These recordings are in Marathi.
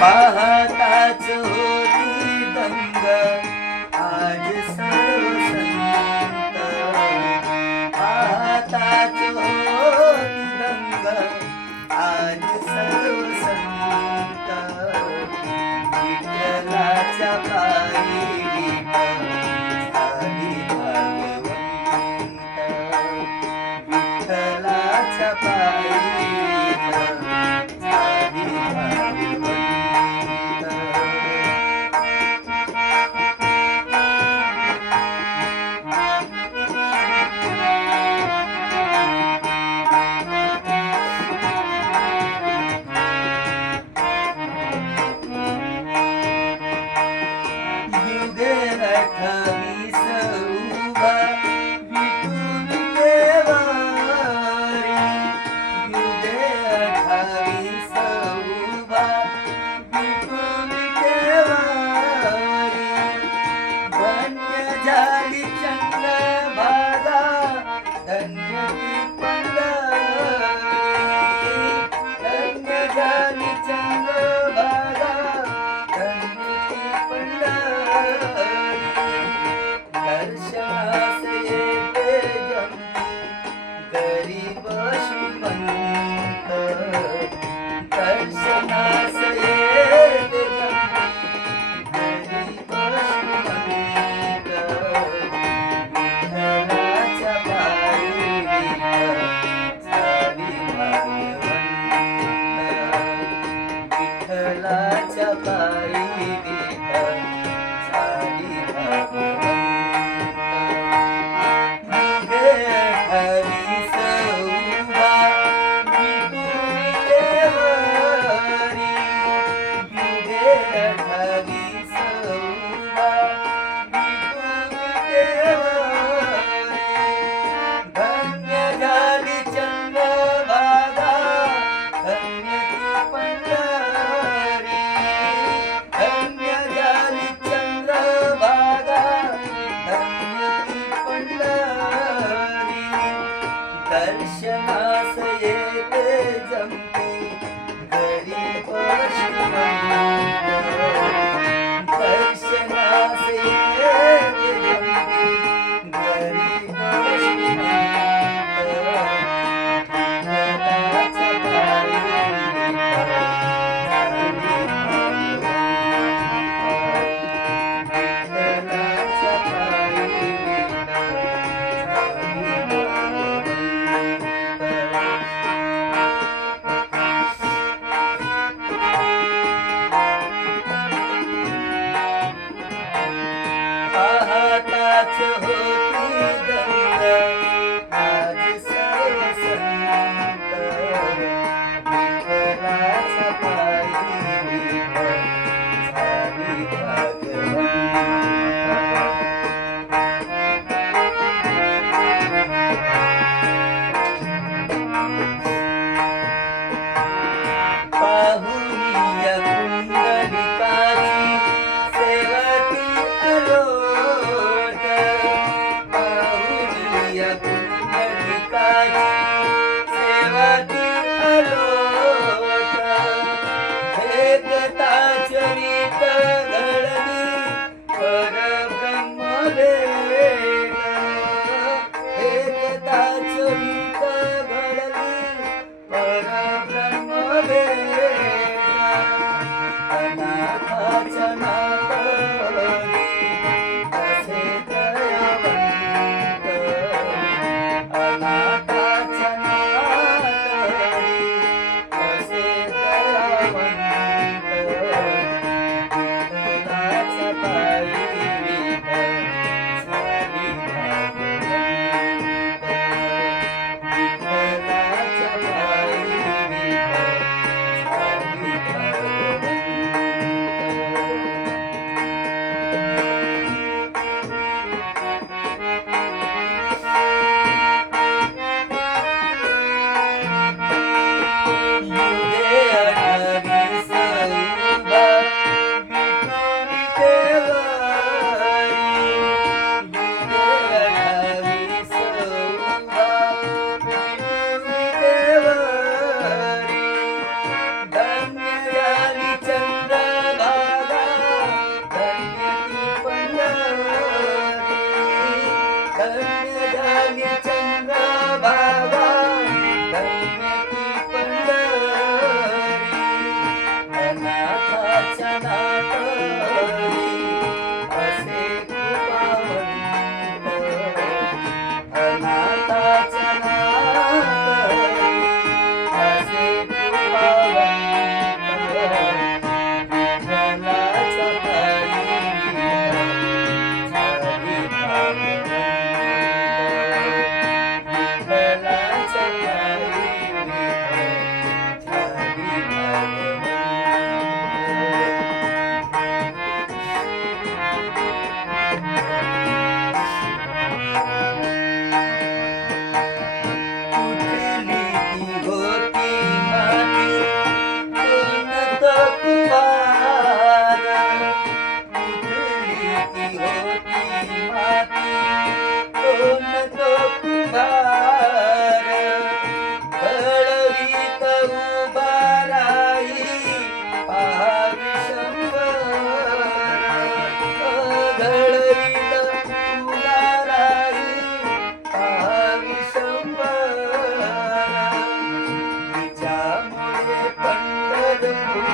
पाहताच होती दंग आज सर्व संत, पाहताच होती दंग आज सर्व संत, विठ्ठलाच्या पायी विठ्ठल झाली भाग्यवंत, विठ्ठलाच्या पायी विठ्ठल झाली भाग्यवंत. युगे 28 उभा विठू विटेवारी, युगे 28 उभा विठू विटेवारी, धन्य झाली चंद्रभागा धन्य ती पंढरी, धन्य झाली चंद्रभागा धन्य ती पंढरी, दर्शनास येते जमती गरीब श्रीमंत, दर्शनास येते जमती गरीब श्रीमंत, विठ्ठलाच्या पायी विठ्ठल झाली भाग्यवंत, विठ्ठलाच्या पायी विठ्ठल झाली भाग्यवंत. युगे 28 उभा विठू विटेवारी, युगे 28 उभा विठू विटेवारी, धन्य झाली चंद्रभागा धन्य ती पंढरी,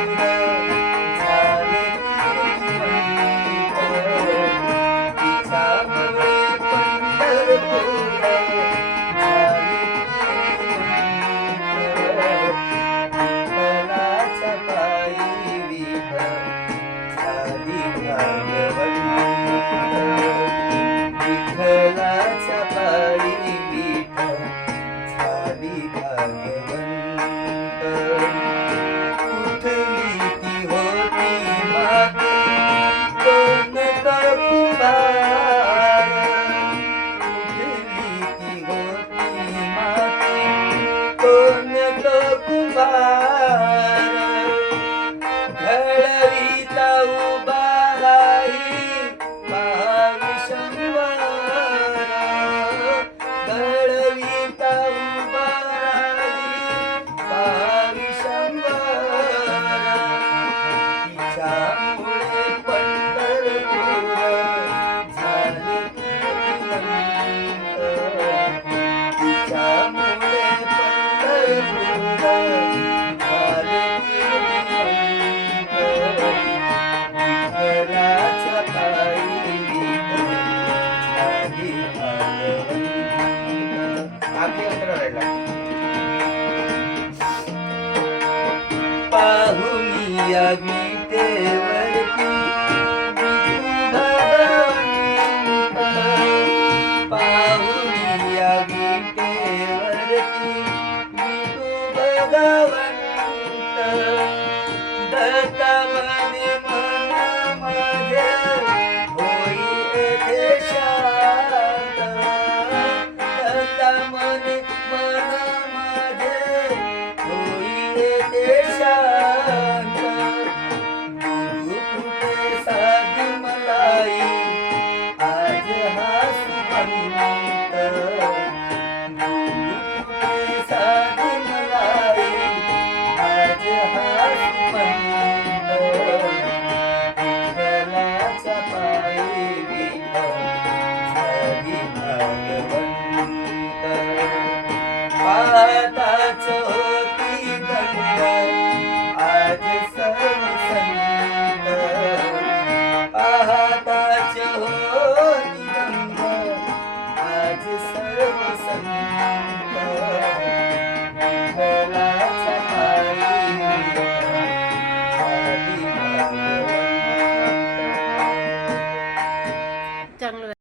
झाले श्रीमंत. तिच्यामुळे पंढरपूर झाले श्रीमंत. विठ्ठलाच्या पायी विठ्ठल झाली भागवंत. विठ्ठलाच्या पायी विठ्ठल झाली भागवंत. कुठली ती होती मागे कोणता कुंभार. कुठली ती होती मागे कोणता कुंभार. घडवीता उभा राही महाविशंभर. घडवीता उभा राही महाविशंभर. तिच्यामुळे पंढरपूर झाले श्रीमंत. तिच्यामुळे पंढरपूर झाले श्रीमंत. विठ्ठलाच्या पायी विठ्ठल झाली भागवंत. आधी अंतर राहिला. पाहुनी यावी